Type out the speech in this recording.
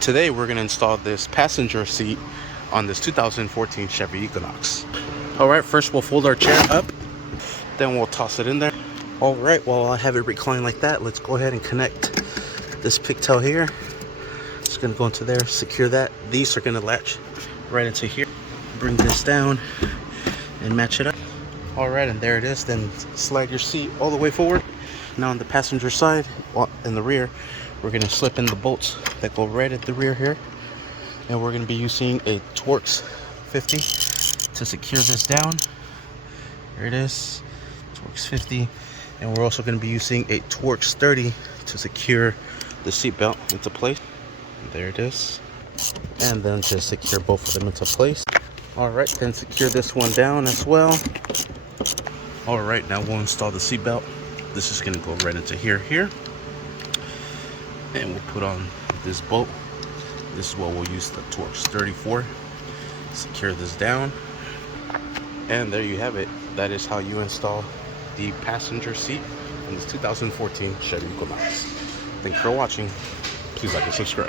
Today we're going to install this passenger seat on this 2014 Chevy Equinox. Alright, first we'll fold our chair up, then we'll toss it in there. Alright, while I have it reclined like that, let's go ahead and connect this pigtail here. It's going to go into there, secure that. These are going to latch right into here. Bring this down and match it up. Alright, and there it is. Then slide your seat all the way forward. Now on the passenger side, in the rear, we're going to slip in the bolts that go right at the rear here. And we're going to be using a Torx 50 to secure this down. There it is, Torx 50. And we're also going to be using a Torx 30 to secure the seat belt into place. There it is. And then just secure both of them into place. Alright, then secure this one down as well. Alright, now we'll install the seat belt. This is going to go right into here. And we'll put on this bolt. This is what we'll use the Torx 30 for. Secure this down. And there you have it. That is how you install the passenger seat in this 2014 Chevy Equinox. Thanks for watching. Please like and subscribe.